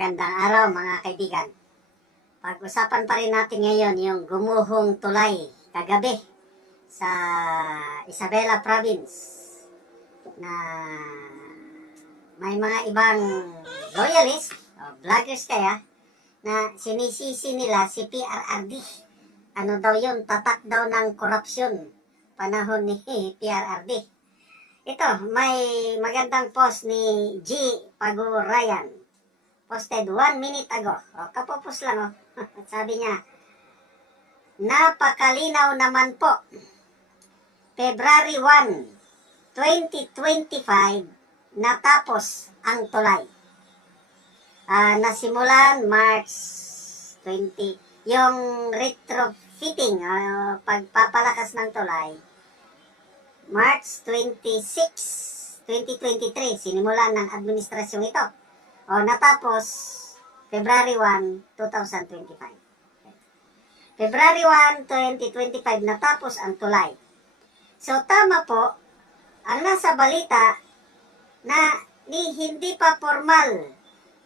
Magandang araw mga kaibigan. Pag-usapan pa rin natin ngayon yung gumuhong tulay kagabi sa Isabela Province na may mga ibang loyalist o vloggers kaya na sinisisi nila si PRRD. Ano daw yun? Tatak daw ng korupsyon panahon ni PRRD. Ito, may magandang post ni G. Pagurayan. Posted one minute ago. O, kapopos lang, o. Sabi niya, Napakalinaw naman po. February 1, 2025, natapos ang tulay. Ah, nasimulan March 20, yung retrofitting, ah, pagpapalakas ng tulay, March 26, 2023, sinimulan ng administrasyong ito. O natapos February 1, 2025. February 1, 2025, natapos ang tulay. So tama po, ang nasa balita na ni hindi pa formal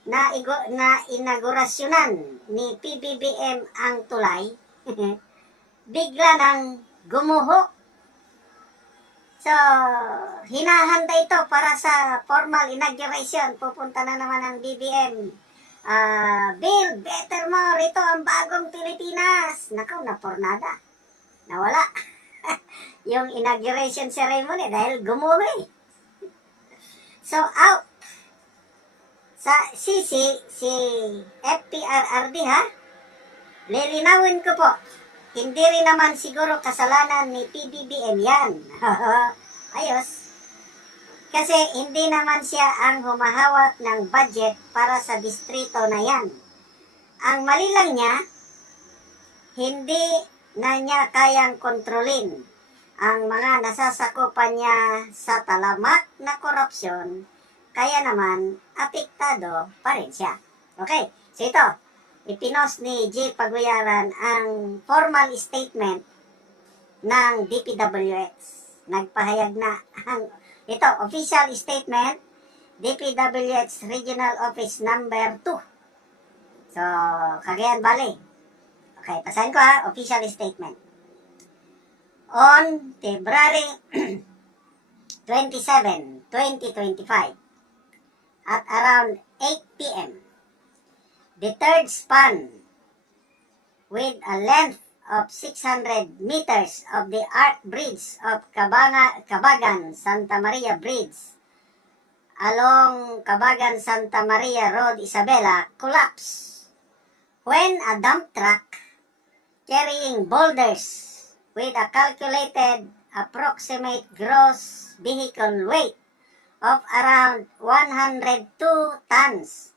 na, igo, na inaugurasyonan ni PBBM ang tulay, bigla nang gumuho So, hinahanda ito para sa formal inauguration. Pupunta na naman ang BBM. Ah, Bill, better more. Ito ang bagong Pilipinas. Nakaw, na pornada. Nawala. yung inauguration ceremony dahil gumuwi. So, out. Sa sisi, si FPRRD ha, lilinawin ko po, hindi rin naman siguro kasalanan ni PBBM yan. Ayos. Kasi hindi naman siya ang humahawak ng budget para sa distrito na yan. Ang mali lang niya, hindi na niya kayang kontrolin ang mga nasasakupan niya sa talamak na korupsyon, kaya naman apektado pa rin siya. Okay, so ito, ipinos ni J. Paguyaran ang formal statement ng DPWX. Nagpahayag na ang ito, official statement, DPWX Regional Office Number 2. So, Cagayan Valley. Okay, pasahin ko ha, official statement. On February 27, 2025, at around 8 p.m., the third span with a length of 600 meters of the Art Bridge of Kabanga, Kabagan Santa Maria Bridge along Kabagan Santa Maria Road, Isabela collapsed when a dump truck carrying boulders with a calculated approximate gross vehicle weight of around 102 tons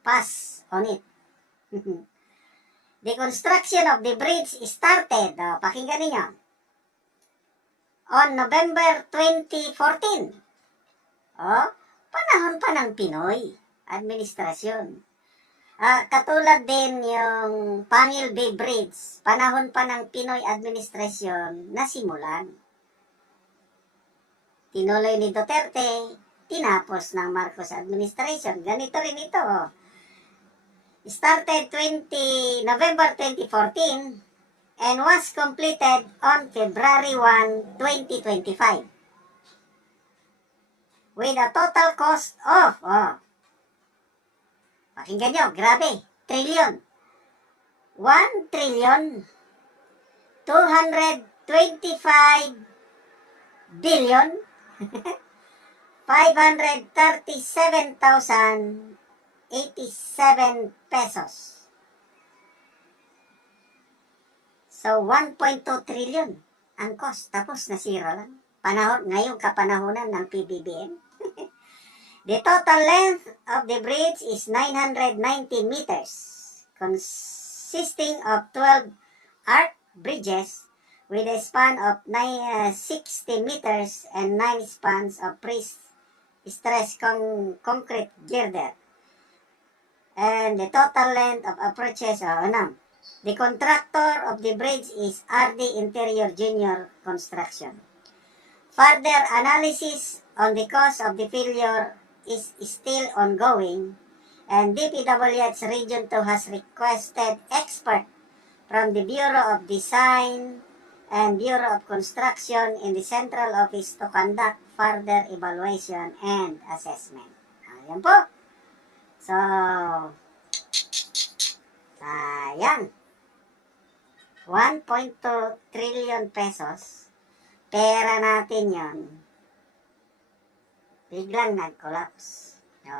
pass on it. The construction of the bridge started, oh, pakinggan ninyo, on November 2014. Oh, panahon pa ng Pinoy administrasyon. Ah, katulad din yung Pangil Bay Bridge, panahon pa ng Pinoy administrasyon na simulan. Tinuloy ni Duterte, tinapos ng Marcos administration. Ganito rin ito. oh started 20 November 2014 and was completed on February 1, 2025 with a total cost of oh, pakinggan nyo, grabe, trillion. 1 trillion 225 billion 537,000 87 pesos. So, 1.2 trillion ang cost. Tapos, nasira lang. Panahon, ngayong kapanahonan ng PBBM. the total length of the bridge is 990 meters, consisting of 12 arc bridges with a span of 9, uh, 60 meters and 9 spans of pre-stressed con- concrete girder and the total length of approaches, oh, ano, the contractor of the bridge is RD Interior Junior Construction. Further analysis on the cause of the failure is still ongoing And DPWH Region 2 has requested expert from the Bureau of Design and Bureau of Construction in the central office to conduct further evaluation and assessment. Ayan po. So, sayang. 1.2 trillion pesos. Pera natin yon biglang nag-collapse. So,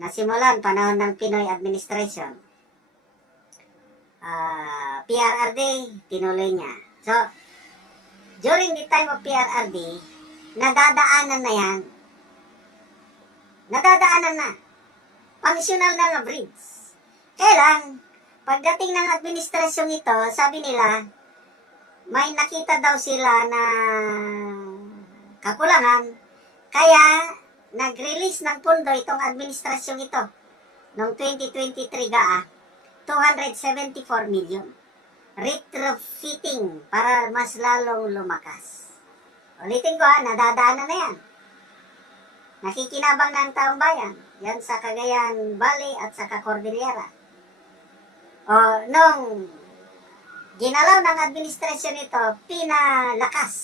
nasimulan panahon ng Pinoy administration. Ah, PRRD, tinuloy niya. So, during the time of PRRD, nadadaanan na yan. Nadadaanan na. Functional na nga bridge. Kailan, pagdating ng administrasyong ito, sabi nila, may nakita daw sila na kakulangan kaya, nag-release ng pundo itong administrasyong ito noong 2023 GAA, 274 million. Retrofitting para mas lalong lumakas. Ulitin ko ha, nadadaanan na yan. Nakikinabang ng taong bayan. Yan sa Cagayan Valley at sa Cordillera. O, nung ginalaw ng administrasyon ito, pinalakas.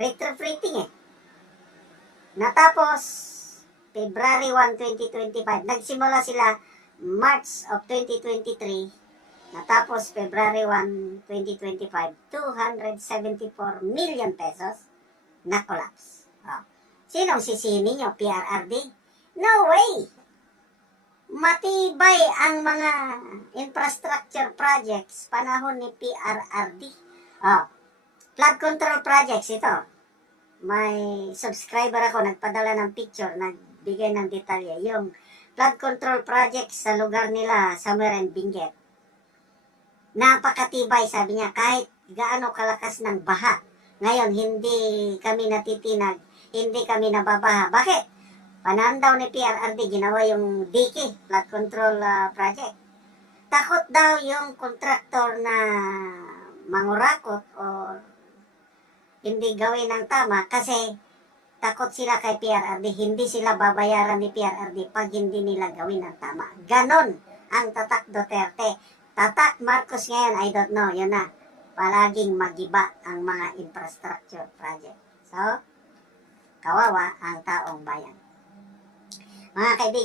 Retrofitting eh. Natapos February 1, 2025. Nagsimula sila March of 2023. Natapos February 1, 2025. 274 million pesos na collapse. Oh. Sinong sisihin ninyo? PRRD? No way! Matibay ang mga infrastructure projects panahon ni PRRD. Oh. Flood control projects ito may subscriber ako nagpadala ng picture, nagbigay ng detalye. Yung flood control project sa lugar nila, somewhere in Benguet. Napakatibay, sabi niya, kahit gaano kalakas ng baha. Ngayon, hindi kami natitinag, hindi kami nababaha. Bakit? Panahon daw ni PRRD, ginawa yung DK, flood control uh, project. Takot daw yung kontraktor na mangurakot or hindi gawin ng tama kasi takot sila kay PRRD. Hindi sila babayaran ni PRRD pag hindi nila gawin ng tama. Ganon ang tatak Duterte. Tatak Marcos ngayon, I don't know, yun na. Palaging magiba ang mga infrastructure project. So, kawawa ang taong bayan. Mga kaibigan,